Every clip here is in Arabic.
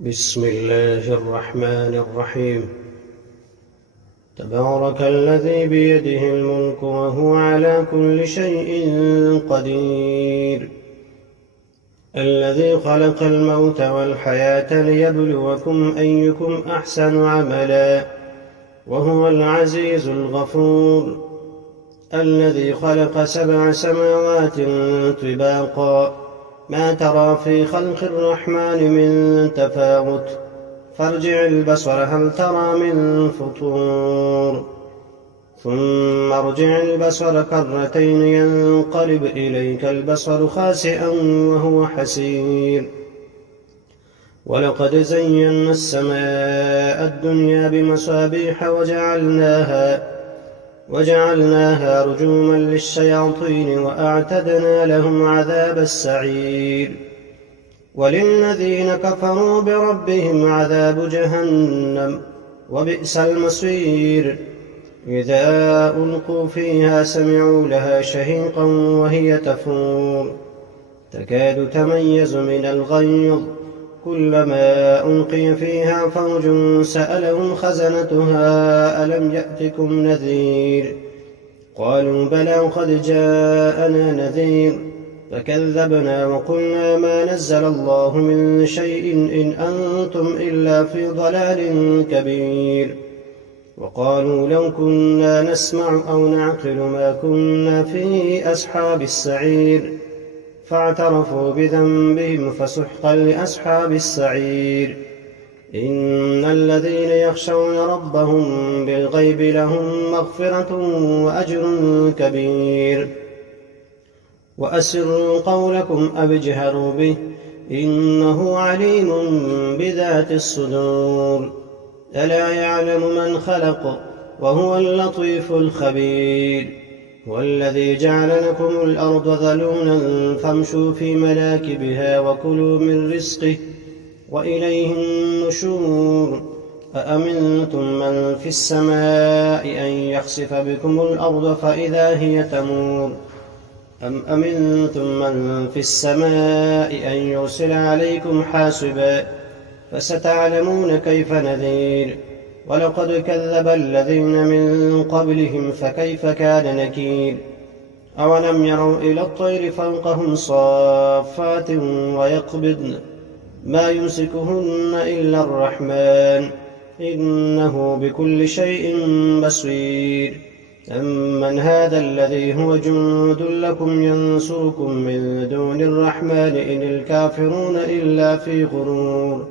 بسم الله الرحمن الرحيم. تبارك الذي بيده الملك وهو على كل شيء قدير، الذي خلق الموت والحياة ليبلوكم أيكم أحسن عملا، وهو العزيز الغفور، الذي خلق 7 سماوات طباقا، ما ترى في خلق الرحمن من تفاوت، فارجع البصر هل ترى من فطور، ثم ارجع البصر كرتين ينقلب إليك البصر خاسئا وهو حسير. ولقد زينا السماء الدنيا بمصابيح وجعلناها رجوما للشياطين وأعتدنا لهم عذاب السعير. وللذين كفروا بربهم عذاب جهنم وبئس المصير. إذا ألقوا فيها سمعوا لها شهيقا وهي تفور، تكاد تميز من الغيظ، كلما ألقي فيها فوج سألهم خزنتها ألم يأتكم نذير؟ قالوا بلى قد جاءنا نذير، فكذبنا وقلنا ما نزل الله من شيء إن أنتم إلا في ضلال كبير. وقالوا لو كنا نسمع أو نعقل ما كنا في أصحاب السعير، فاعترفوا بذنبهم فسحقا لأصحاب السعير. إن الذين يخشون ربهم بالغيب لهم مغفرة وأجر كبير. وأسروا قولكم أو اجهروا به إنه عليم بذات الصدور. ألا يعلم من خلق وهو اللطيف الخبير. والذي جعل لكم الأرض ذلولا فامشوا في مناكبها وكلوا من رزقه وإليه النشور. أأمنتم من في السماء أن يخسف بكم الأرض فإذا هي تمور، أم أمنتم من في السماء أن يرسل عليكم حاصبا، فستعلمون كيف نذير. ولقد كذب الذين من قبلهم فكيف كان نكير. أولم يروا إلى الطير فوقهم صافات ويقبضن ما يمسكهن إلا الرحمن إنه بكل شيء بصير. أمن هذا الذي هو جند لكم ينصركم من دون الرحمن إن الكافرون إلا في غرور.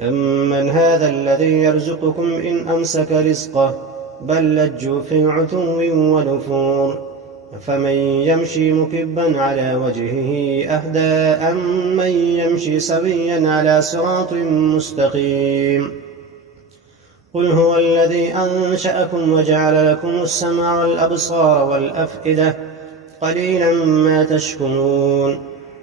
أمن هذا الذي يرزقكم إن أمسك رزقه بل لجوا في عتو ونفور. فمن يمشي مكبا على وجهه أهدى أم من يمشي سويا على صراط مستقيم. قل هو الذي أنشأكم وجعل لكم السمع والأبصار والأفئدة قليلا ما تشكرون.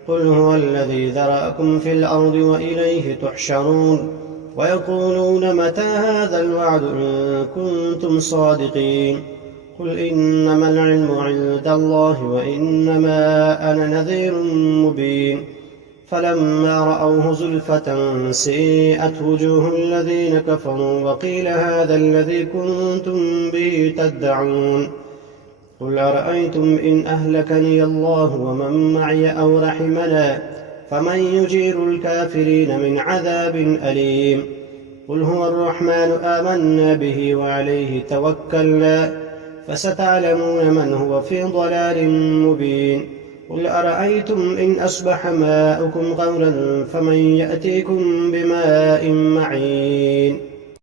قل هو الذي ذرأكم في الأرض وإليه تحشرون. ويقولون متى هذا الوعد إن كنتم صادقين. قل إنما العلم عند الله وإنما أنا نذير مبين. فلما رأوه زلفة سيئت وجوه الذين كفروا وقيل هذا الذي كنتم به تدعون. قل أرأيتم إن أهلكني الله ومن معي أو رحمنا فمن يجير الكافرين من عذاب أليم. قل هو الرحمن آمنا به وعليه توكلنا فستعلمون من هو في ضلال مبين. قل أرأيتم إن أصبح ماؤكم غورا فمن يأتيكم بماء معين.